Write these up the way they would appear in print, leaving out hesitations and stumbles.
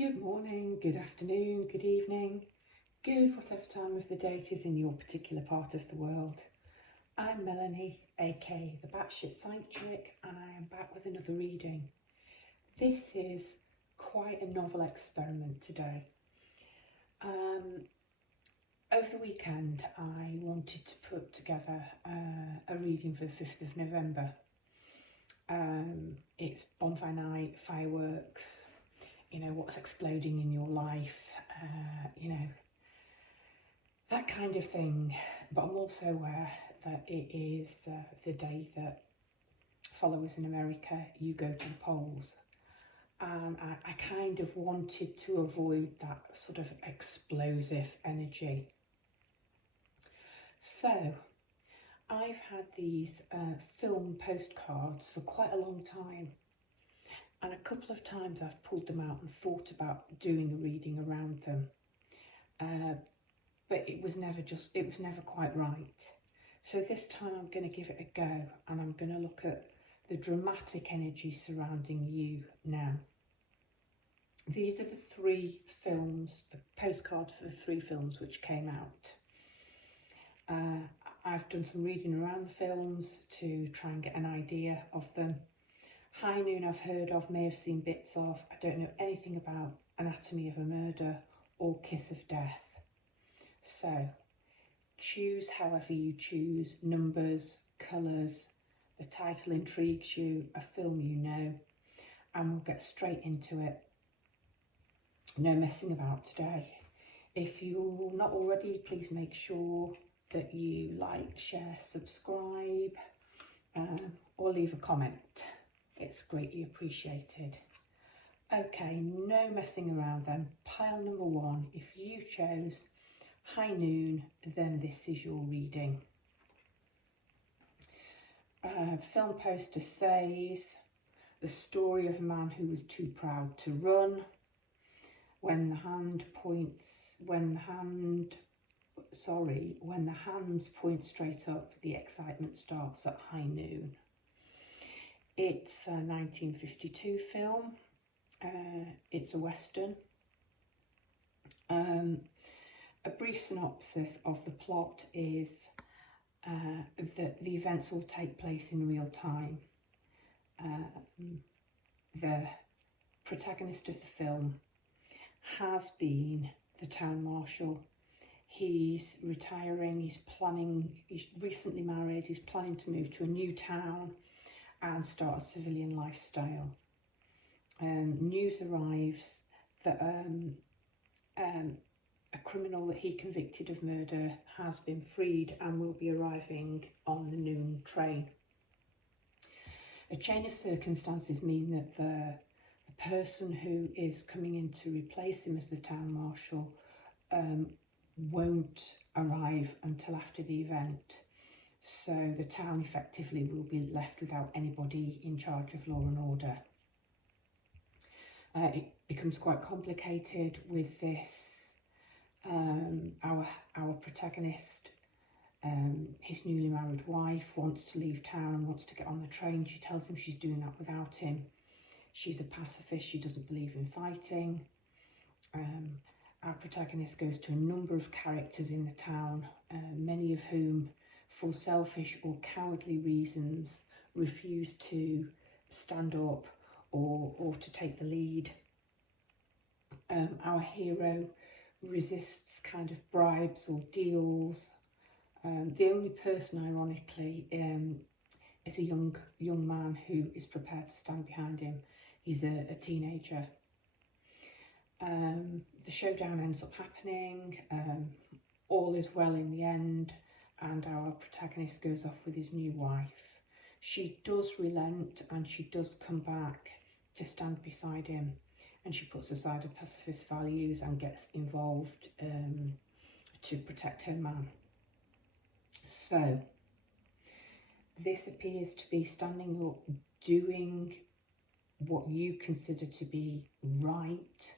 Good morning, good afternoon, good evening, good whatever time of the day it is in your particular part of the world. I'm Melanie, aka the Batshit Psych Chick, and I am back with another reading. This is quite a novel experiment today. Over the weekend I wanted to put together a reading for the 5th of November. It's bonfire night, fireworks, what's exploding in your life, that kind of thing. But I'm also aware that it is the day that followers in America, you go to the polls. And I kind of wanted to avoid that sort of explosive energy. So I've had these film postcards for quite a long time. And a couple of times I've pulled them out and thought about doing a reading around them. But it was never quite right. So this time I'm going to give it a go, and I'm going to look at the dramatic energy surrounding you now. These are the 3 films, the postcards for the 3 films which came out. I've done some reading around the films to try and get an idea of them. High Noon I've heard of, may have seen bits of. I don't know anything about Anatomy of a Murder or Kiss of Death. So choose however you choose, numbers, colours, the title intrigues you, a film you know, and we'll get straight into it. No messing about today. If you're not already, please make sure that you like, share, subscribe, or leave a comment. It's greatly appreciated. Okay, no messing around then. Pile number 1, if you chose High Noon, then this is your reading. Film poster says, the story of a man who was too proud to run. When the hands point straight up, the excitement starts at high noon. It's a 1952 film. It's a Western. A brief synopsis of the plot is that the events all take place in real time. The protagonist of the film has been the town marshal. He's retiring, he's recently married, he's planning to move to a new town and start a civilian lifestyle. News arrives that a criminal that he convicted of murder has been freed and will be arriving on the noon train. A chain of circumstances mean that the person who is coming in to replace him as the town marshal won't arrive until after the event. So the town effectively will be left without anybody in charge of law and order. It becomes quite complicated with this. Our protagonist, his newly married wife, wants to leave town and wants to get on the train. She tells him she's doing that without him. She's a pacifist, she doesn't believe in fighting. Our protagonist goes to a number of characters in the town, many of whom, for selfish or cowardly reasons, refuse to stand up or to take the lead. Our hero resists kind of bribes or deals. The only person, ironically, is a young man who is prepared to stand behind him. He's a teenager. The showdown ends up happening. All is well in the end, and our protagonist goes off with his new wife. She does relent and she does come back to stand beside him, and she puts aside her pacifist values and gets involved to protect her man. So this appears to be standing up, doing what you consider to be right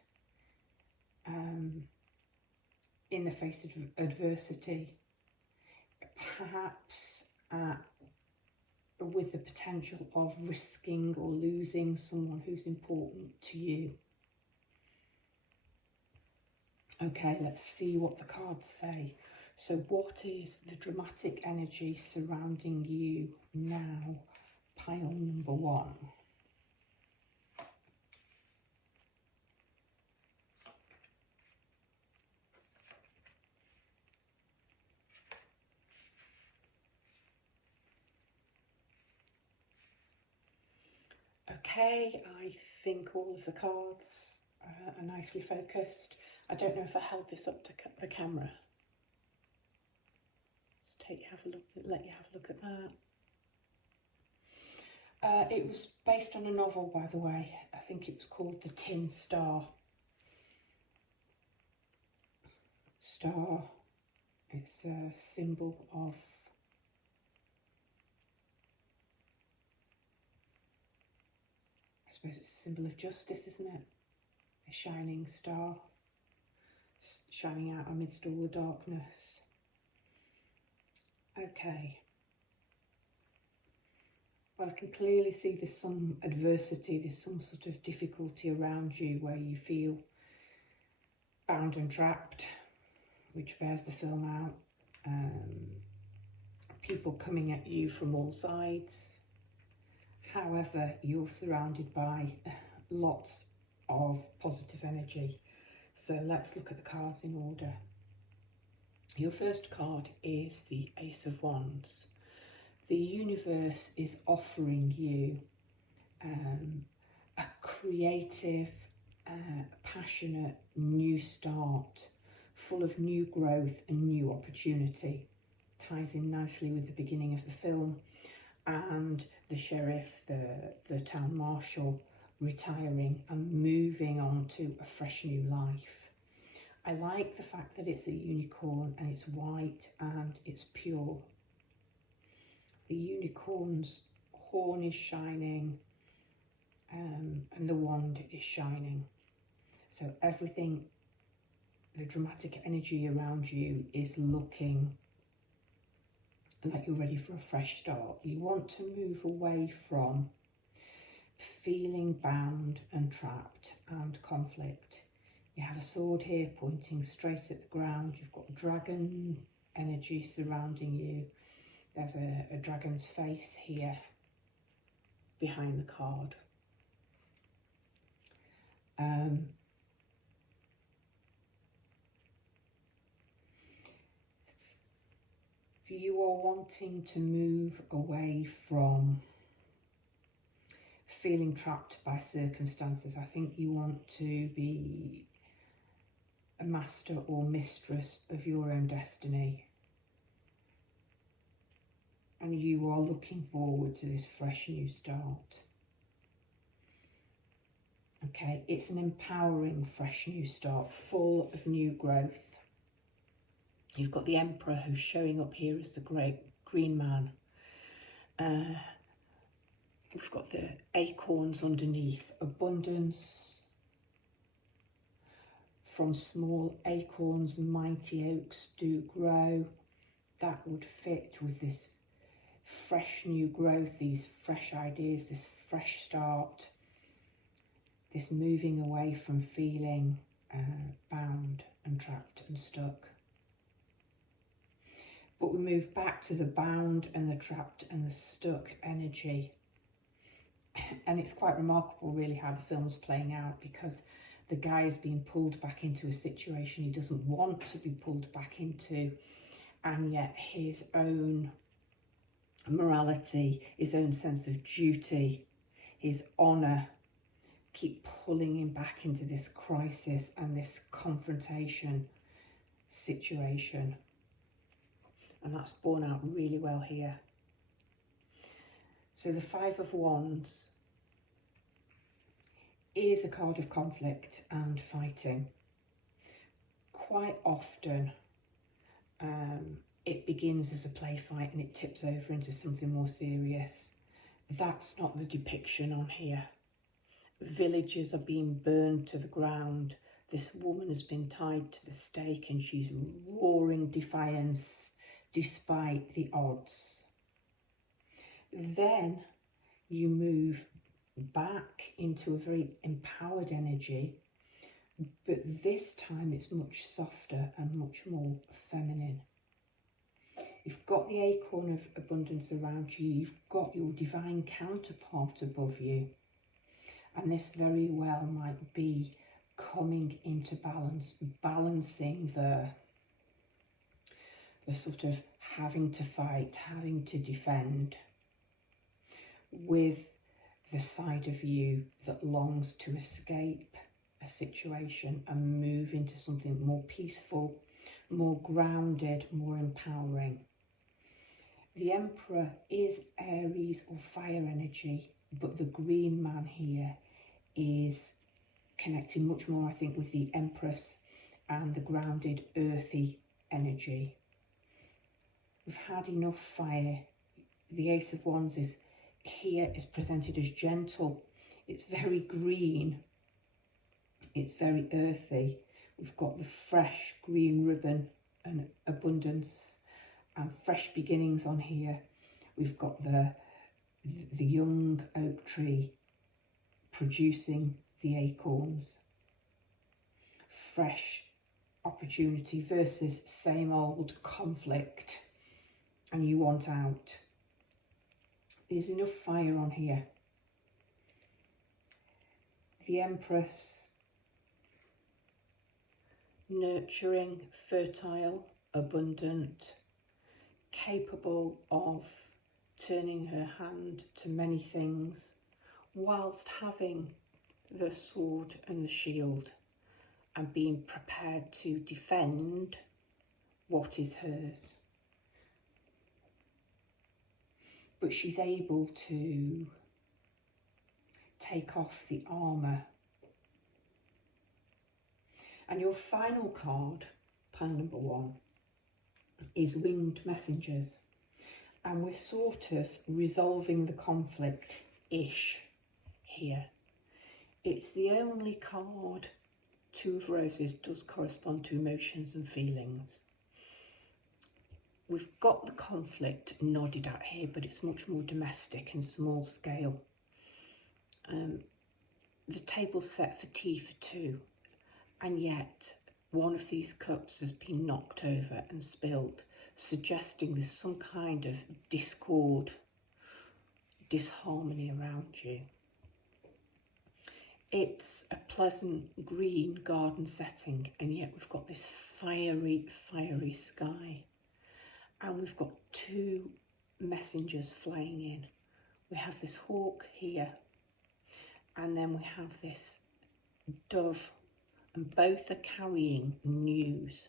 in the face of adversity, perhaps with the potential of risking or losing someone who's important to you. Okay, let's see what the cards say. So what is the dramatic energy surrounding you now? Pile number 1. Okay, I think all of the cards are nicely focused. I don't know if I held this up to the camera. Just have a look, let you have a look at that. It was based on a novel, by the way. I think it was called The Tin Star. Star, it's a symbol of I suppose it's a symbol of justice, isn't it? A shining star, shining out amidst all the darkness. Okay. Well, I can clearly see there's some adversity, there's some sort of difficulty around you where you feel bound and trapped, which bears the film out. People coming at you from all sides. However, you're surrounded by lots of positive energy. So let's look at the cards in order. Your first card is the Ace of Wands. The universe is offering you a creative, passionate new start, full of new growth and new opportunity. Ties in nicely with the beginning of the film and the sheriff, the town marshal retiring and moving on to a fresh new life. I like the fact that it's a unicorn and it's white and it's pure. The unicorn's horn is shining and the wand is shining. So everything, the dramatic energy around you is looking like you're ready for a fresh start. You want to move away from feeling bound and trapped and conflict. You have a sword here pointing straight at the ground. You've got dragon energy surrounding you. There's a dragon's face here behind the card. You are wanting to move away from feeling trapped by circumstances. I think you want to be a master or mistress of your own destiny. And you are looking forward to this fresh new start. Okay, it's an empowering fresh new start, full of new growth. You've got the Emperor who's showing up here as the great green man. We've got the acorns underneath. Abundance. From small acorns, mighty oaks do grow. That would fit with this fresh new growth, these fresh ideas, this fresh start, this moving away from feeling bound and trapped and stuck. But we move back to the bound and the trapped and the stuck energy. And it's quite remarkable really how the film's playing out, because the guy is being pulled back into a situation he doesn't want to be pulled back into, and yet his own morality, his own sense of duty, his honour keep pulling him back into this crisis and this confrontation situation. And that's borne out really well here. So the Five of Wands is a card of conflict and fighting. Quite often it begins as a play fight and it tips over into something more serious. That's not the depiction on here. Villages are being burned to the ground. This woman has been tied to the stake and she's roaring defiance despite the odds. Then you move back into a very empowered energy but this time it's much softer and much more feminine. You've got the acorn of abundance around you, you've got your divine counterpart above you, and this very well might be coming into balance, balancing the sort of having to fight, having to defend, with the side of you that longs to escape a situation and move into something more peaceful, more grounded, more empowering. The Emperor is Aries or fire energy, but the green man here is connecting much more, I think, with the Empress and the grounded, earthy energy. We've had enough fire. The Ace of Wands is presented as gentle. It's very green. It's very earthy. We've got the fresh green ribbon and abundance and fresh beginnings on here. We've got the young oak tree producing the acorns. Fresh opportunity versus same old conflict, and you want out. There's enough fire on here. The Empress, nurturing, fertile, abundant, capable of turning her hand to many things, whilst having the sword and the shield and being prepared to defend what is hers. But she's able to take off the armour. And your final card, pile number 1, is Winged Messengers. And we're sort of resolving the conflict-ish here. It's the only card, 2 of Roses, does correspond to emotions and feelings. We've got the conflict nodded at here, but it's much more domestic and small scale. The table's set for tea for 2, and yet one of these cups has been knocked over and spilled, suggesting there's some kind of discord, disharmony around you. It's a pleasant green garden setting, and yet we've got this fiery, fiery sky. And we've got 2 messengers flying in. We have this hawk here, and then we have this dove, and both are carrying news.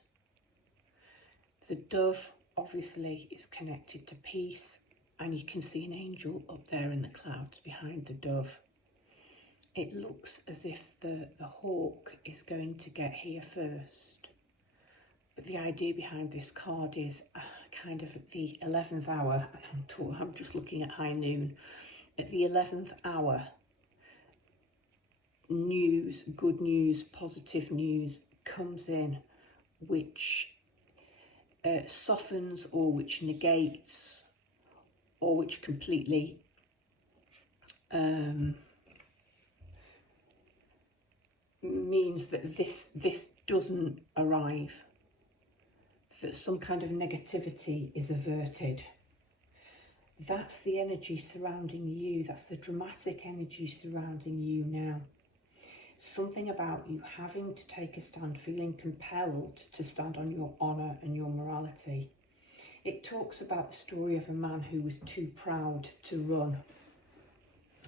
The dove obviously is connected to peace, and you can see an angel up there in the clouds behind the dove. It looks as if the hawk is going to get here first. But the idea behind this card is kind of at the 11th hour, and I'm just looking at high noon, at the 11th hour, news, good news, positive news comes in, which softens or which negates or which completely means that this doesn't arrive, that some kind of negativity is averted. That's the energy surrounding you. That's the dramatic energy surrounding you now. Something about you having to take a stand, feeling compelled to stand on your honour and your morality. It talks about the story of a man who was too proud to run.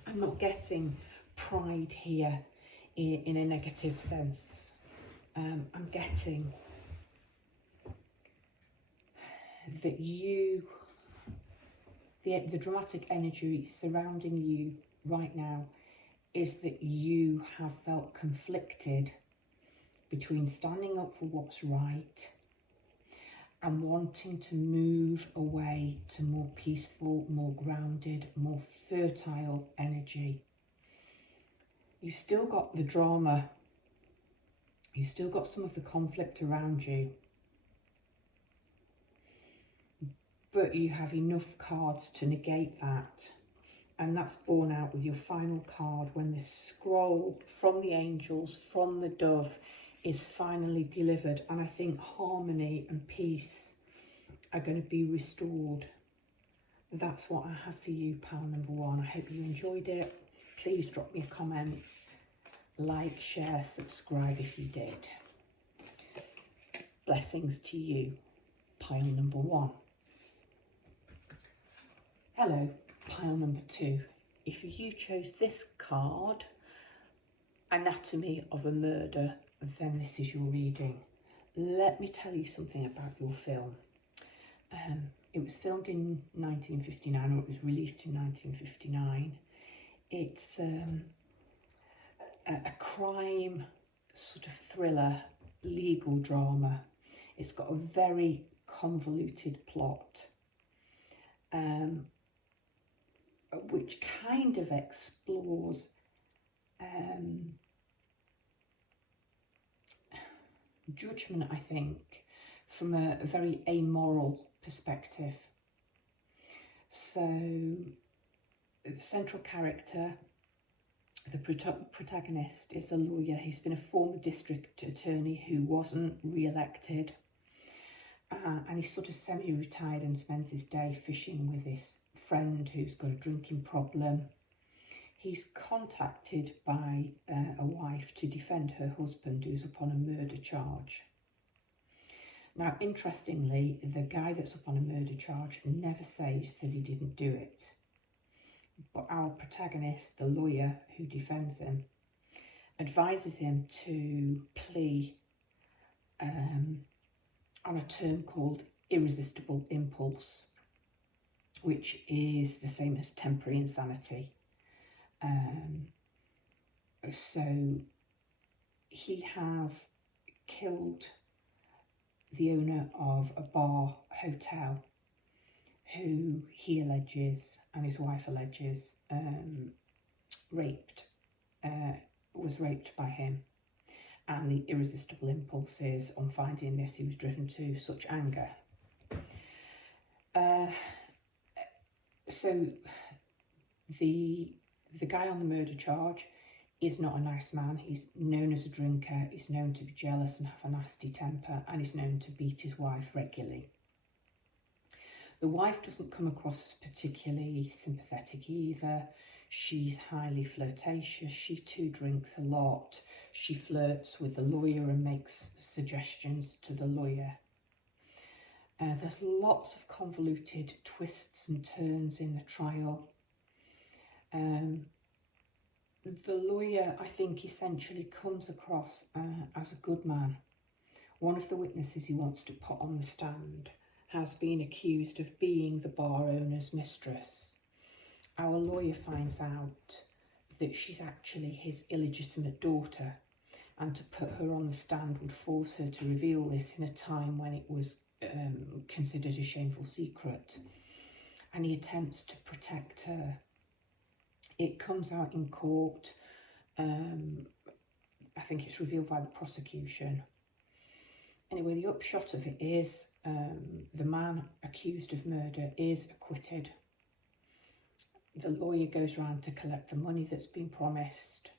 I'm not getting pride here in a negative sense. I'm getting that the dramatic energy surrounding you right now is that you have felt conflicted between standing up for what's right and wanting to move away to more peaceful, more grounded, more fertile energy. You've still got the drama, you've still got some of the conflict around you, but you have enough cards to negate that And that's borne out with your final card when this scroll from the angels, from the dove, is finally delivered. And I think harmony and peace are going to be restored. That's what I have for you, pile number one. I hope you enjoyed it. Please drop me a comment, like, share, subscribe if you did. Blessings to you, pile number one. Hello, pile number two. If you chose this card, Anatomy of a Murder, then this is your reading. Let me tell you something about your film. It was filmed in 1959, or it was released in 1959. It's a crime sort of thriller, legal drama. It's got a very convoluted plot, which kind of explores judgment, I think, from a very amoral perspective. So the central character, the protagonist, is a lawyer. He's been a former district attorney who wasn't re-elected, and he's sort of semi-retired and spends his day fishing with his friend who's got a drinking problem. He's contacted by a wife to defend her husband who's upon a murder charge. Now, interestingly, the guy that's up on a murder charge never says that he didn't do it. But our protagonist, the lawyer who defends him, advises him to plea on a term called irresistible impulse, which is the same as temporary insanity. So he has killed the owner of a bar hotel, who he alleges, and his wife alleges, was raped by him. And the irresistible impulse is, on finding this, he was driven to such anger. So the guy on the murder charge is not a nice man. He's known as a drinker, he's known to be jealous and have a nasty temper, and he's known to beat his wife regularly. The wife doesn't come across as particularly sympathetic either. She's highly flirtatious. She too drinks a lot. She flirts with the lawyer and makes suggestions to the lawyer. There's lots of convoluted twists and turns in the trial. The lawyer, I think, essentially comes across as a good man. One of the witnesses he wants to put on the stand has been accused of being the bar owner's mistress. Our lawyer finds out that she's actually his illegitimate daughter, and to put her on the stand would force her to reveal this in a time when it was considered a shameful secret, and he attempts to protect her. It comes out in court. I think it's revealed by the prosecution. Anyway, the upshot of it is the man accused of murder is acquitted. The lawyer goes round to collect the money that's been promised,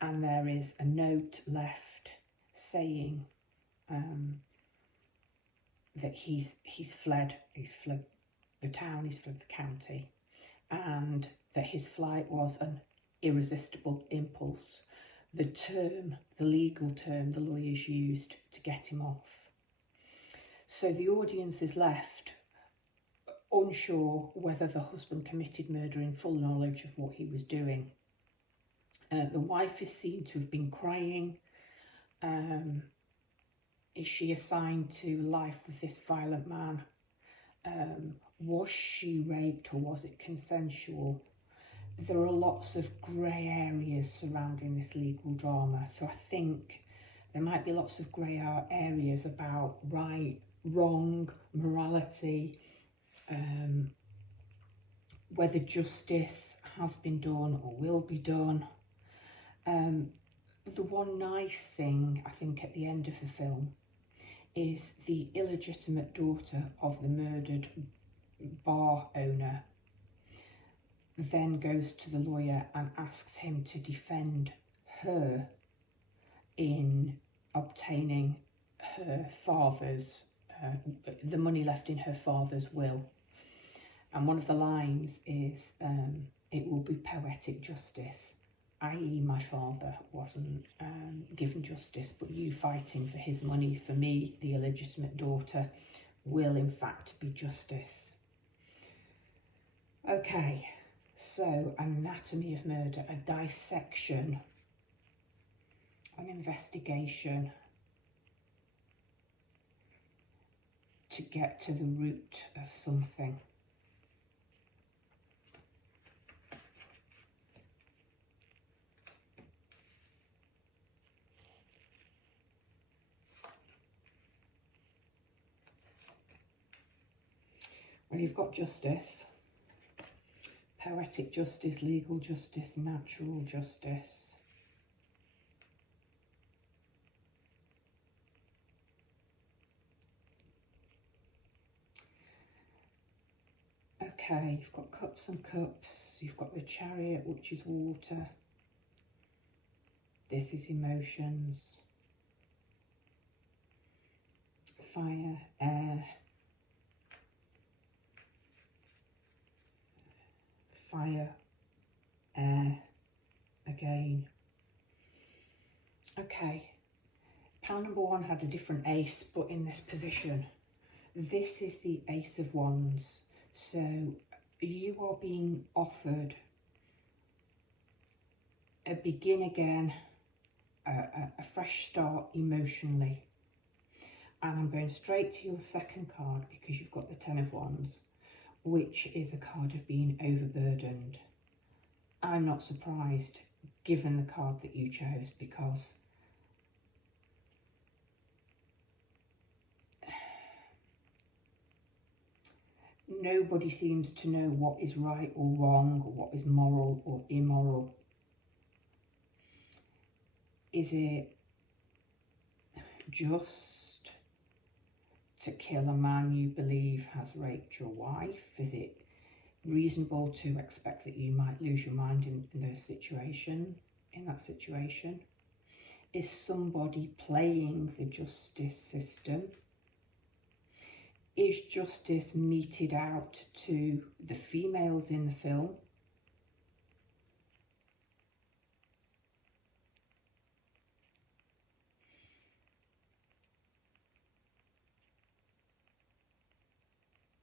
and there is a note left saying that he's fled the town, he's fled the county, and that his flight was an irresistible impulse, the legal term the lawyers used to get him off. So the audience is left unsure whether the husband committed murder in full knowledge of what he was doing. The wife is seen to have been crying. Is she assigned to life with this violent man? Was she raped, or was it consensual? There are lots of grey areas surrounding this legal drama, so I think there might be lots of grey areas about right, wrong, morality, whether justice has been done or will be done. The one nice thing, I think, at the end of the film is the illegitimate daughter of the murdered bar owner then goes to the lawyer and asks him to defend her in obtaining her father's, the money left in her father's will. And one of the lines is, it will be poetic justice, i.e. my father wasn't given justice, but you fighting for his money for me, the illegitimate daughter, will in fact be justice. Okay, so anatomy of murder, a dissection, an investigation to get to the root of something. Well, you've got justice, poetic justice, legal justice, natural justice. Okay, you've got cups and cups, you've got the Chariot, which is water. This is emotions. Fire, air. Fire, air, again. Okay, pile number one had a different ace, but in this position. This is the Ace of Wands. So you are being offered a begin again, a fresh start emotionally. And I'm going straight to your second card because you've got the Ten of Wands, which is a card of being overburdened. I'm not surprised given the card that you chose, because nobody seems to know what is right or wrong, or what is moral or immoral. Is it just to kill a man you believe has raped your wife? Is it reasonable to expect that you might lose your mind in that situation? Is somebody playing the justice system? Is justice meted out to the females in the film?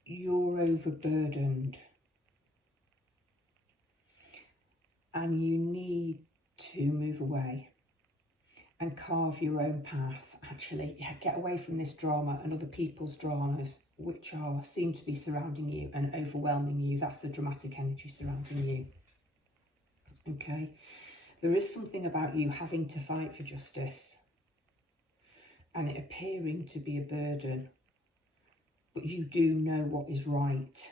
You're overburdened and you need to move away and carve your own path. Actually, get away from this drama and other people's dramas, which seem to be surrounding you and overwhelming you. That's the dramatic energy surrounding you. Okay, there is something about you having to fight for justice and it appearing to be a burden, but you do know what is right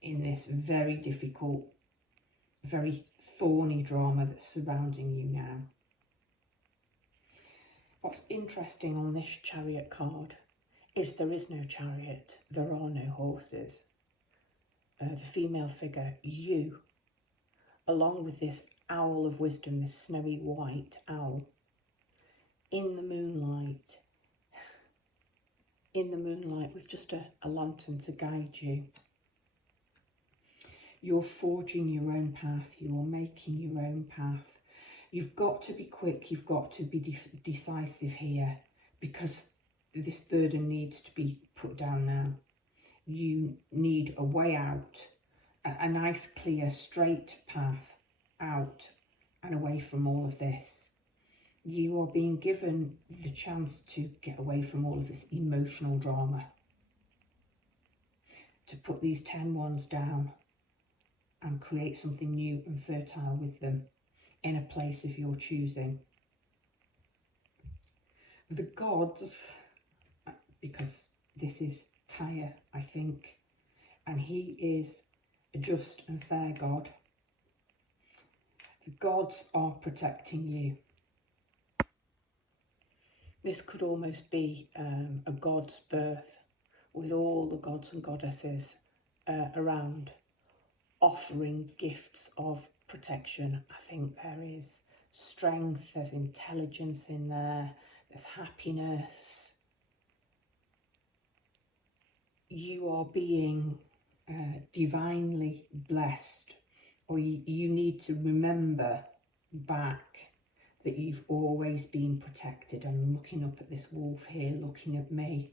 in this very difficult, very thorny drama that's surrounding you now. What's interesting on this Chariot card is there is no chariot, there are no horses. The female figure, you, along with this owl of wisdom, this snowy white owl, in the moonlight with just a lantern to guide you. You're forging your own path, you're making your own path. You've got to be quick, you've got to be decisive here, because this burden needs to be put down now. You need a way out, a nice, clear, straight path out and away from all of this. You are being given the chance to get away from all of this emotional drama, to put these 10 wands down and create something new and fertile with them in a place of your choosing. The gods, because this is Tyre, I think, and he is a just and fair God. The gods are protecting you. This could almost be a god's birth, with all the gods and goddesses around, offering gifts of protection. I think there is strength, there's intelligence in there, there's happiness. You are being divinely blessed, or you need to remember back that you've always been protected. I'm looking up at this wolf here, looking at me.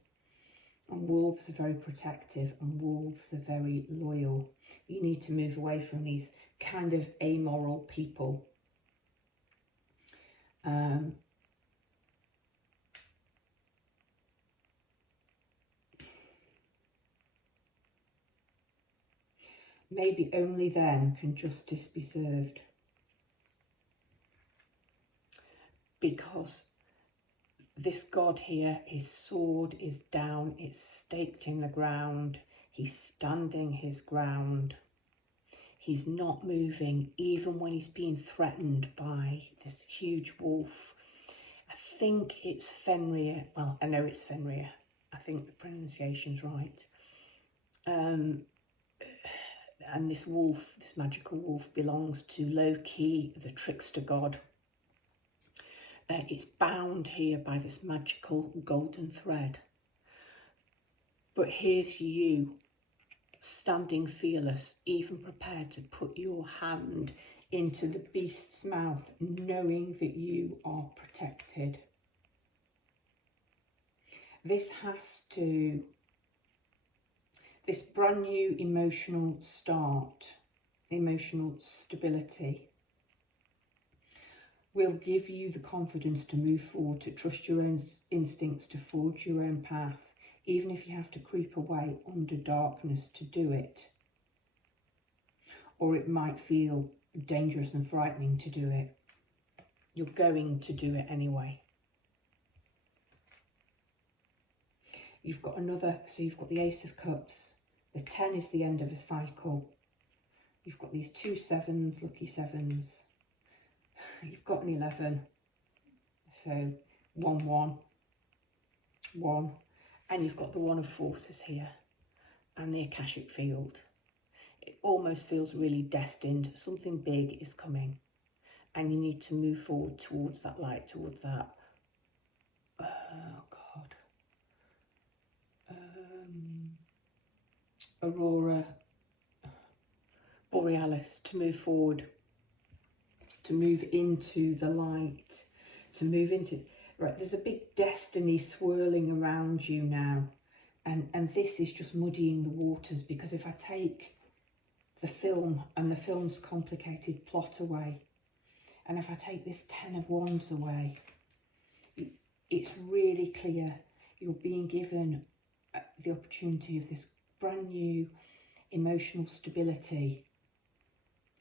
And wolves are very protective and wolves are very loyal. You need to move away from these kind of amoral people. Maybe only then can justice be served. Because this God here, his sword is down, it's staked in the ground, he's standing his ground. He's not moving, even when he's being threatened by this huge wolf. I think it's Fenrir. Well, I know it's Fenrir. I think the pronunciation's right. And this wolf, this magical wolf, belongs to Loki, the trickster god. It's bound here by this magical golden thread. But here's you, standing fearless, even prepared to put your hand into the beast's mouth, knowing that you are protected. This brand new emotional start, emotional stability, will give you the confidence to move forward, to trust your own instincts, to forge your own path, even if you have to creep away under darkness to do it. Or it might feel dangerous and frightening to do it. You're going to do it anyway. You've got another, so you've got the Ace of Cups. The 10 is the end of a cycle. You've got these 2 sevens, lucky sevens. You've got an 11. So 1, 1, 1. And you've got the One of Forces here and the Akashic Field. It almost feels really destined. Something big is coming and you need to move forward towards that light, towards that, oh God, Aurora Borealis, to move forward, to move into the light, to move into, right, there's a big destiny swirling around you now. And this is just muddying the waters, because if I take the film and the film's complicated plot away, and if I take this 10 of Wands away, it's really clear you're being given the opportunity of this brand new emotional stability.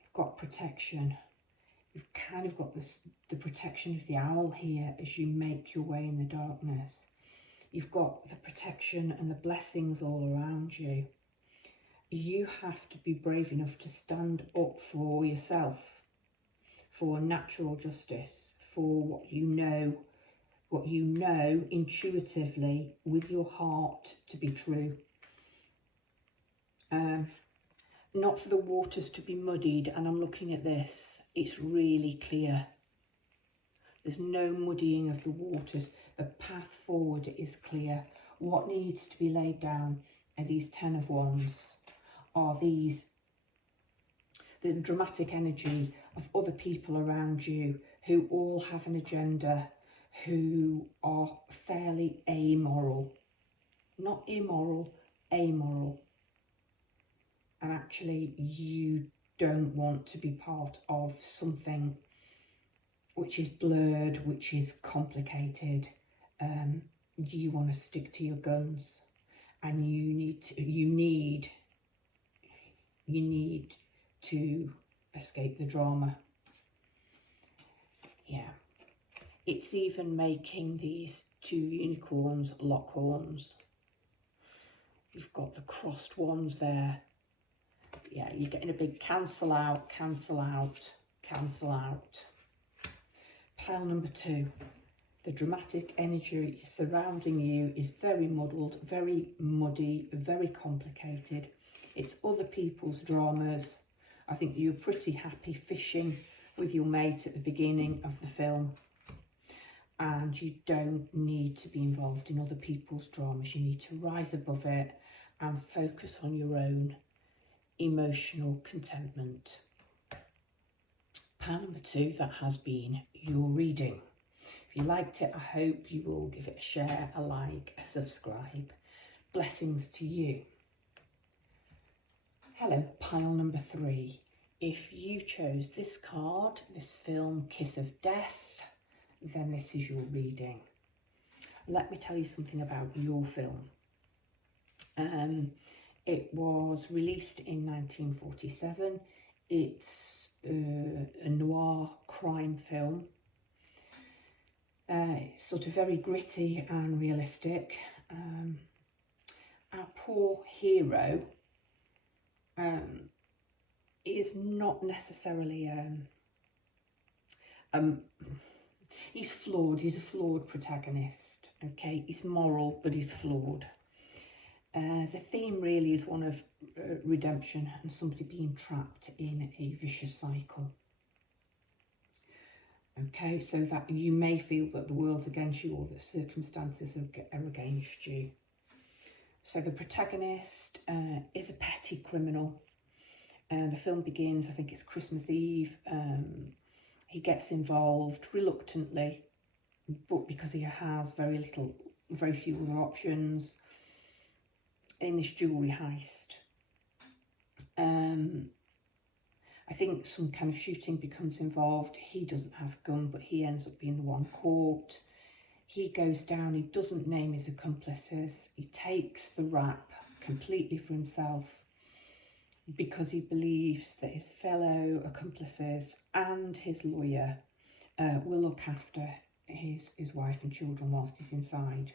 You've got protection. You've kind of got the protection of the owl here as you make your way in the darkness. You've got the protection and the blessings all around you. You have to be brave enough to stand up for yourself, for natural justice, for what you know intuitively with your heart to be true. Not for the waters to be muddied, and I'm looking at this, it's really clear. There's no muddying of the waters. The path forward is clear. What needs to be laid down are these 10 of Wands, are the dramatic energy of other people around you who all have an agenda, who are fairly amoral. Not immoral, amoral. And actually you don't want to be part of something which is blurred, which is complicated. You want to stick to your guns, and you need to escape the drama. Yeah, it's even making these 2 unicorns lock horns. You've got the crossed ones there. Yeah, you're getting a big cancel out, cancel out, cancel out. Pile number 2, the dramatic energy surrounding you is very muddled, very muddy, very complicated. It's other people's dramas, I think you're pretty happy fishing with your mate at the beginning of the film, and you don't need to be involved in other people's dramas. You need to rise above it and focus on your own emotional contentment. Pile number 2, that has been your reading. If you liked it, I hope you will give it a share, a like, a subscribe. Blessings to you. Hello, pile number 3. If you chose this card, this film, Kiss of Death, then this is your reading. Let me tell you something about your film. It was released in 1947. It's a noir crime film. Sort of very gritty and realistic. Our poor hero is not necessarily he's flawed. He's a flawed protagonist. Okay, he's moral, but he's flawed. The theme really is one of redemption and somebody being trapped in a vicious cycle. Okay, so that you may feel that the world's against you or the circumstances are against you. So the protagonist is a petty criminal. The film begins, I think it's Christmas Eve. He gets involved reluctantly, but because he has very few other options, in this jewellery heist. I think some kind of shooting becomes involved. He doesn't have a gun, but he ends up being the one caught. He goes down, he doesn't name his accomplices. He takes the rap completely for himself because he believes that his fellow accomplices and his lawyer will look after his wife and children whilst he's inside.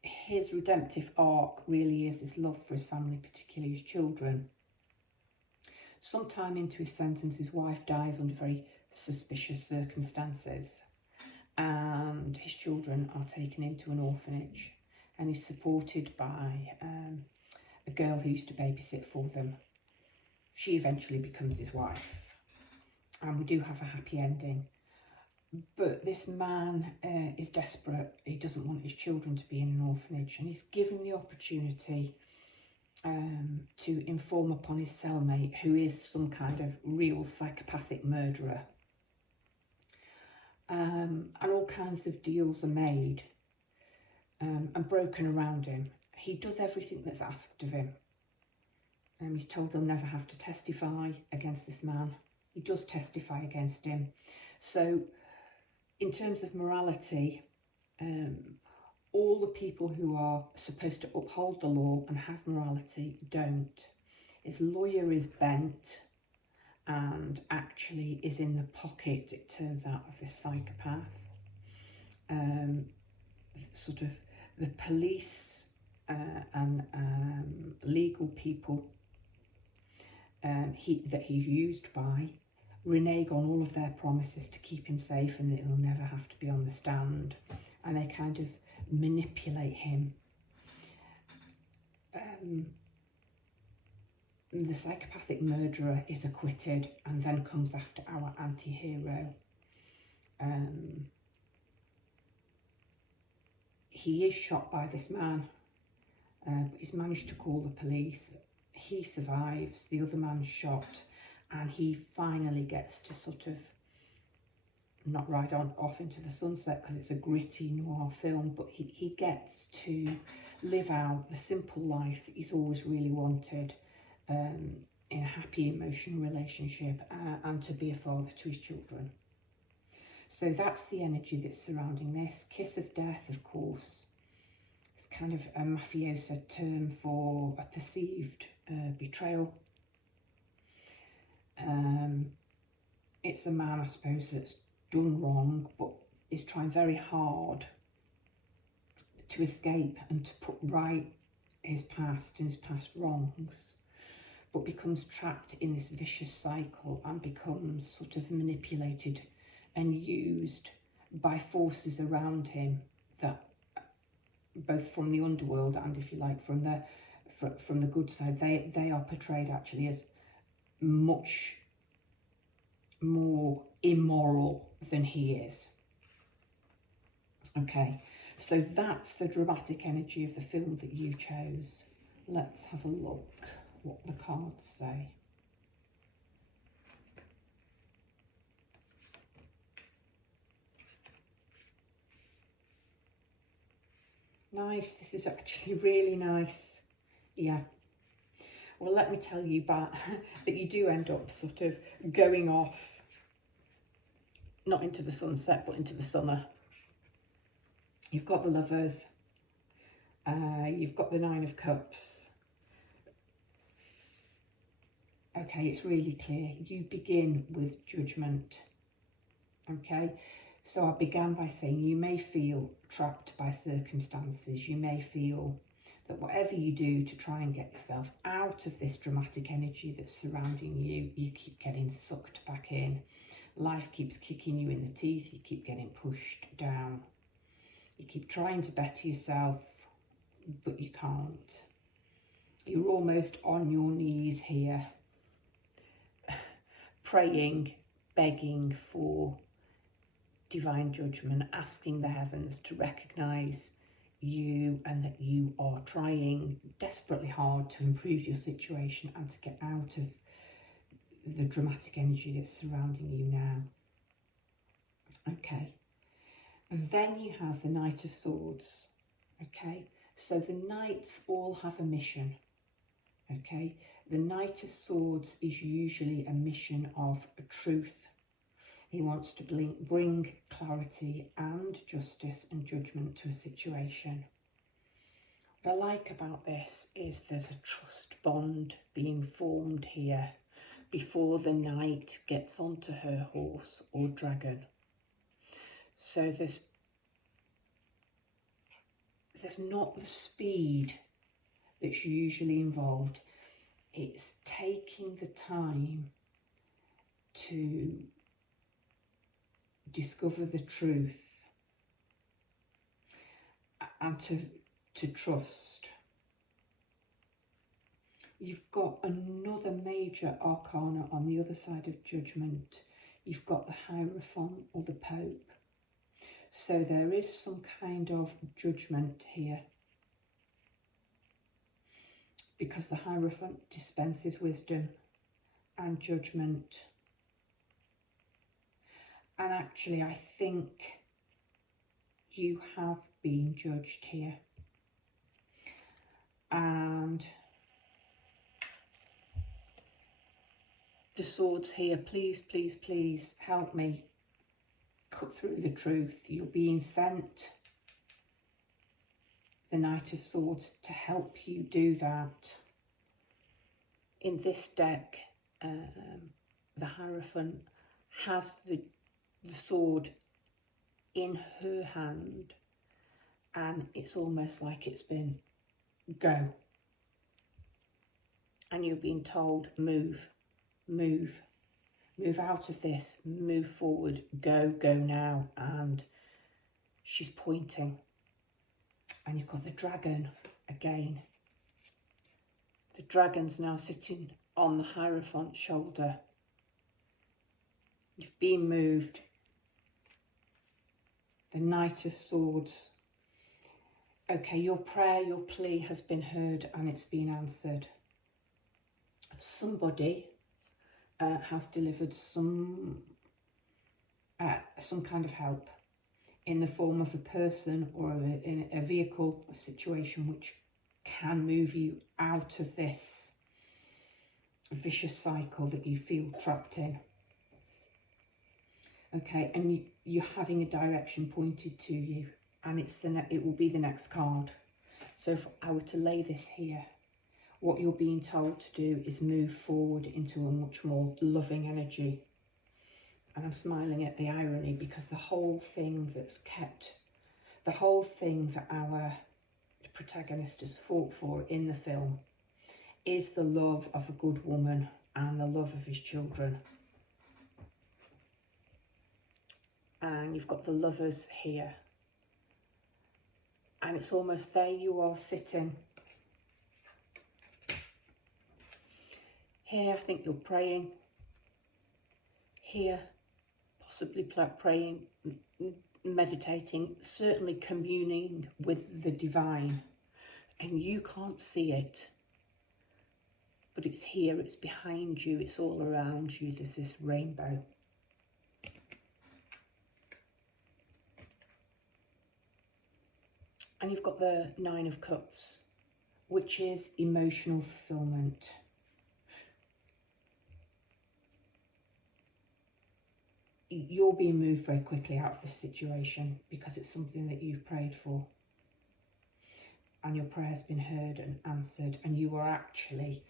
His redemptive arc really is his love for his family, particularly his children. Sometime into his sentence, his wife dies under very suspicious circumstances, and his children are taken into an orphanage, and he's supported by a girl who used to babysit for them. She eventually becomes his wife, and we do have a happy ending. But this man is desperate. He doesn't want his children to be in an orphanage, and he's given the opportunity to inform upon his cellmate, who is some kind of real psychopathic murderer. And all kinds of deals are made and broken around him. He does everything that's asked of him. He's told he'll never have to testify against this man. He does testify against him. So in terms of morality, all the people who are supposed to uphold the law and have morality don't. His lawyer is bent and actually is in the pocket, it turns out, of this psychopath. Sort of the police and legal people that he's used by renege on all of their promises to keep him safe and that he'll never have to be on the stand, and they kind of manipulate him. The psychopathic murderer is acquitted, and then comes after our anti-hero. He is shot by this man, but he's managed to call the police. He survives, the other man's shot, and he finally gets to sort of not ride off into the sunset because it's a gritty noir film, but he gets to live out the simple life that he's always really wanted, in a happy emotional relationship, and to be a father to his children. So that's the energy that's surrounding this. Kiss of Death, of course, is kind of a mafioso term for a perceived betrayal. It's a man, I suppose, that's done wrong, but is trying very hard to escape and to put right his past and his past wrongs, but becomes trapped in this vicious cycle and becomes sort of manipulated and used by forces around him, that both from the underworld and, if you like, from the good side, they are portrayed actually as much more immoral than he is. Okay, so that's the dramatic energy of the film that you chose. Let's have a look what the cards say. Nice, this is actually really nice. Yeah. Well, let me tell you that you do end up sort of going off, not into the sunset, but into the summer. You've got the Lovers, you've got the Nine of Cups. Okay, it's really clear. You begin with Judgment. Okay, so I began by saying you may feel trapped by circumstances. You may feel that whatever you do to try and get yourself out of this dramatic energy that's surrounding you, you keep getting sucked back in. Life keeps kicking you in the teeth. You keep getting pushed down. You keep trying to better yourself, but you can't. You're almost on your knees here, praying, begging for divine judgment, asking the heavens to recognise you and that you are trying desperately hard to improve your situation and to get out of the dramatic energy that's surrounding you now. Okay, and then you have the Knight of Swords. Okay, so the knights all have a mission. Okay, the Knight of Swords is usually a mission of truth. He wants to bring clarity and justice and judgment to a situation. What I like about this is there's a trust bond being formed here before the knight gets onto her horse or dragon. So there's not the speed that's usually involved. It's taking the time to discover the truth and to trust. You've got another major arcana on the other side of Judgment. You've got the Hierophant or the Pope. So there is some kind of judgment here, because the Hierophant dispenses wisdom and judgment. And actually, I think you have been judged here. And the Swords here, please, please, please help me cut through the truth. You're being sent, the Knight of Swords, to help you do that. In this deck, the Hierophant has the sword in her hand, and it's almost like it's been go, and you're being told move, move, move out of this, move forward, go now. And she's pointing, and you've got the dragon again. The dragon's now sitting on the Hierophant's shoulder. You've been moved. The Knight of Swords. Okay, your prayer, your plea has been heard and it's been answered. Somebody has delivered some kind of help in the form of a person or a vehicle, a situation which can move you out of this vicious cycle that you feel trapped in. Okay, and you're having a direction pointed to you, and it will be the next card. So if I were to lay this here, what you're being told to do is move forward into a much more loving energy. And I'm smiling at the irony, because the whole thing that our protagonist has fought for in the film is the love of a good woman and the love of his children. And you've got the Lovers here, and it's almost there you are sitting. Here, I think you're praying. Here, possibly praying, meditating, certainly communing with the divine. And you can't see it, but it's here, it's behind you, it's all around you. There's this rainbow. And you've got the Nine of Cups, which is emotional fulfillment. You're being moved very quickly out of this situation because it's something that you've prayed for. And your prayer has been heard and answered, and you are actually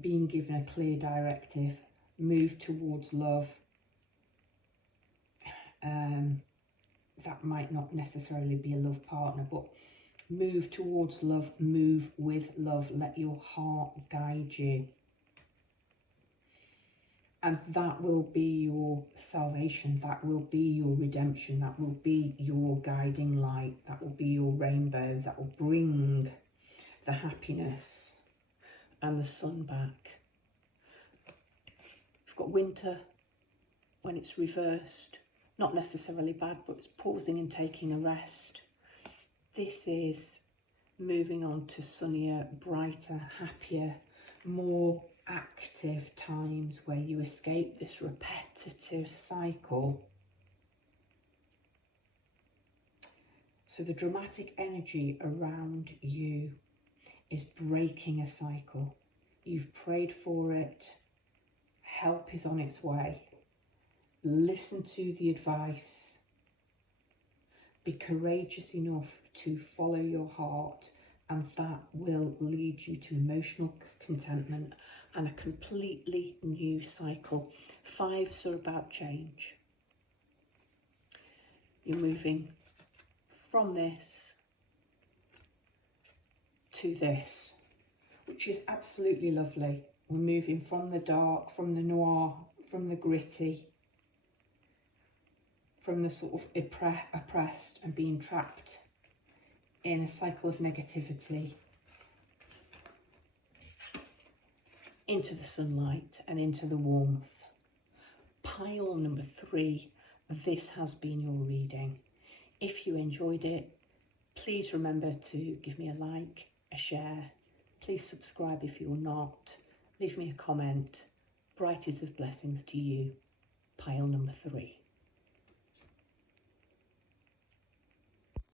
being given a clear directive. Move towards love. That might not necessarily be a love partner, but move towards love, move with love. Let your heart guide you. And that will be your salvation, that will be your redemption, that will be your guiding light, that will be your rainbow, that will bring the happiness and the sun back. You've got winter when it's reversed, not necessarily bad, but it's pausing and taking a rest. This is moving on to sunnier, brighter, happier, more active times where you escape this repetitive cycle. So the dramatic energy around you is breaking a cycle. You've prayed for it. Help is on its way. Listen to the advice. Be courageous enough to follow your heart, and that will lead you to emotional contentment and a completely new cycle. Fives are about change. You're moving from this to this, which is absolutely lovely. We're moving from the dark, from the noir, from the gritty, from the sort of oppressed and being trapped in a cycle of negativity, into the sunlight and into the warmth. Pile number 3, this has been your reading. If you enjoyed it, please remember to give me a like, a share. Please subscribe if you're not. Leave me a comment. Brightest of blessings to you. Pile number 3.